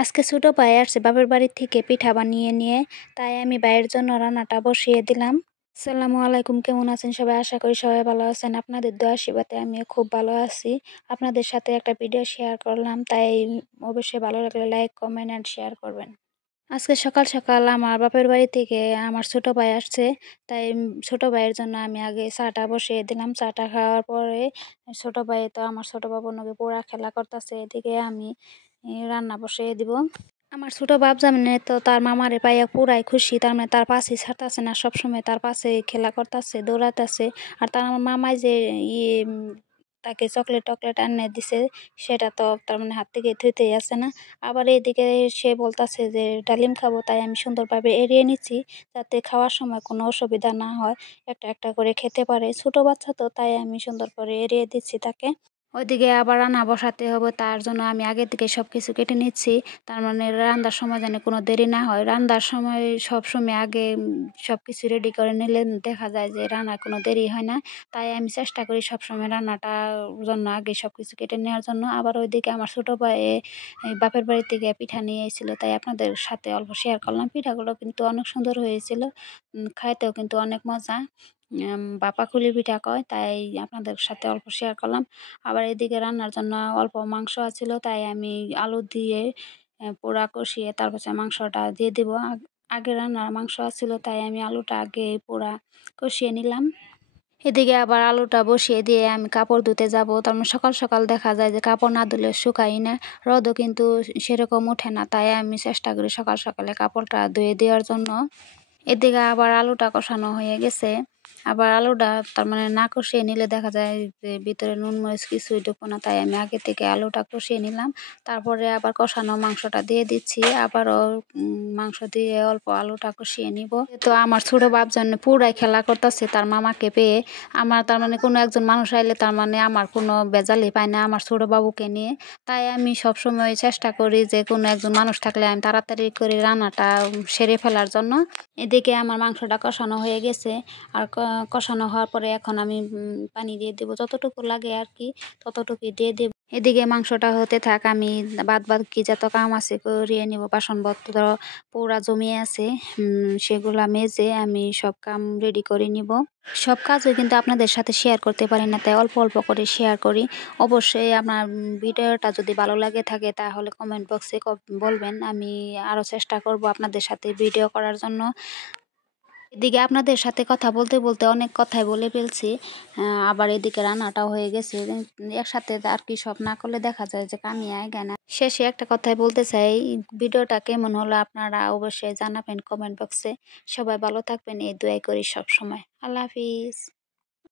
আজকে ছোট ভাই আসছে বাপের বাড়ি থেকে পিঠা বানিয়ে নিয়ে, তাই আমি ভাইয়ের জন্য রান্নাটা বসিয়ে দিলাম। আসসালামু আলাইকুম, কেমন আছেন সবাই? আশা করি সবাই ভালো আছেন। আপনাদের দোয়া আশীর্বাদে আমিও খুব ভালো আছি। আপনাদের সাথে একটা ভিডিও শেয়ার করলাম, তাই অবশ্যই ভালো লাগলে লাইক, কমেন্ট অ্যান্ড শেয়ার করবেন। আজকে সকাল সকাল আমার বাপের বাড়ি থেকে আমার ছোট ভাই আসছে, তাই ছোট ভাইয়ের জন্য আমি আগে চাটা বসিয়ে দিলাম। চাটা খাওয়ার পরে ছোট ভাই তো আমার ছোট বাবুর নগে পুরা খেলা করতেছে, এদিকে আমি রান্না বসিয়ে দিব। আমার ছোট বাপজামিনে তো তার মামারে পাইয়া পুরাই খুশি, তার মানে তার পাশে ছাড়তাছে না, সবসময় তার পাশে খেলা করতেছে, দৌড়াতেছে। আর তার আমার মামাই যে ইয়ে তাকে চকলেট টকলেট আনিয়ে দিছে, সেটা তো তার মানে হাত থেকে ধুইতেই আছে না। আবার এদিকে সে বলতাছে যে ডালিম খাবো, তাই আমি সুন্দরভাবে এড়িয়ে নিচ্ছি যাতে খাওয়ার সময় কোনো অসুবিধা না হয়, একটা একটা করে খেতে পারে। ছোট বাচ্চা তো, তাই আমি সুন্দর করে এড়িয়ে দিচ্ছি তাকে। ওইদিকে আবার রান্না বসাতে হবে, তার জন্য আমি আগে থেকে সবকিছু কেটে নিচ্ছি। তার মানে রান্নার সময় যেন কোনো দেরি না হয়। রান্নার সময় সবসময় আগে সবকিছু রেডি করে নিলে দেখা যায় যে রান্নার কোনো দেরি হয় না। তাই আমি চেষ্টা করি সবসময় রান্নাটার জন্য আগে সবকিছু কেটে নেওয়ার জন্য। আবার ওইদিকে আমার ছোট ভাই এই বাপের বাড়ি থেকে পিঠা নিয়ে এসেছিল, তাই আপনাদের সাথে অল্প শেয়ার করলাম। পিঠাগুলো কিন্তু অনেক সুন্দর হয়েছিল, খাইতেও কিন্তু অনেক মজা। বাপা কুলি পিঠা কয়, তাই আপনাদের সাথে অল্প শেয়ার করলাম। আবার এদিকে রান্নার জন্য অল্প মাংস আছিল, তাই আমি আলু দিয়ে পোড়া কষিয়ে তারপর মাংসটা দিয়ে দিব। আগে রান্নার মাংস আছিল, তাই আমি আলুটা আগে পোড়া কষিয়ে নিলাম। এদিকে আবার আলুটা বসিয়ে দিয়ে আমি কাপড় ধুতে যাব। তার মানে সকাল সকাল দেখা যায় যে কাপড় না ধুলে শুকাই না, রোদও কিন্তু সেরকম ওঠে না, তাই আমি চেষ্টা করি সকাল সকালে কাপড়টা ধুয়ে দেওয়ার জন্য। এদিকে আবার আলুটা কষানো হয়ে গেছে। আবার আলুটা তার মানে না কষিয়ে নিলে দেখা যায় যে ভিতরে নুন মরিচ কিছুই ঢুকো না, তাই আমি আগে থেকে আলুটা কষিয়ে নিলাম। তারপরে আবার কষানো মাংসটা দিয়ে দিচ্ছি, আবারও মাংস দিয়ে অল্প আলুটা কষিয়ে নিব। তো আমার ছোট বাপ জন্য পুরাই খেলা করতেছে তার মামাকে পেয়ে। আমার তার মানে কোনো একজন মানুষ আইলে তার মানে আমার কোনো বেজালই পায় না আমার ছোট বাবুকে নিয়ে। তাই আমি সবসময় চেষ্টা করি যে কোনো একজন মানুষ থাকলে আমি তাড়াতাড়ি করে রান্নাটা সেরে ফেলার জন্য। এদিকে আমার মাংসটা কষানো হয়ে গেছে। আর কষানো হওয়ার পরে এখন আমি পানি দিয়ে দেবো, যতটুকু লাগে আর কি ততটুকুই দিয়ে দেব। এদিকে মাংসটা হতে থাক, আমি বাদ কি যত কাম আছে করিয়ে নিব। বাসনপত্র পুরা জমিয়ে আছে, সেগুলা মেজে আমি সব কাম রেডি করে নিব। সব কাজও কিন্তু আপনাদের সাথে শেয়ার করতে পারি না, তাই অল্প অল্প করে শেয়ার করি। অবশ্যই আপনার ভিডিওটা যদি ভালো লাগে থাকে তাহলে কমেন্ট বক্সে বলবেন, আমি আরও চেষ্টা করব আপনাদের সাথে ভিডিও করার জন্য। এদিকে আপনাদের সাথে কথা বলতে বলতে অনেক কথাই বলে ফেলছি। আবার এদিকে রান্নাটাও হয়ে গেছে। একসাথে আর কি সব না করলে দেখা যায় যে কামিয়ে আয় না। শেষে একটা কথাই বলতে চাই, ভিডিওটা কেমন হলো আপনারা অবশ্যই জানাবেন কমেন্ট বক্সে। সবাই ভালো থাকবেন, এই দোয়াই করি সব সময়। আল্লাহ হাফিজ।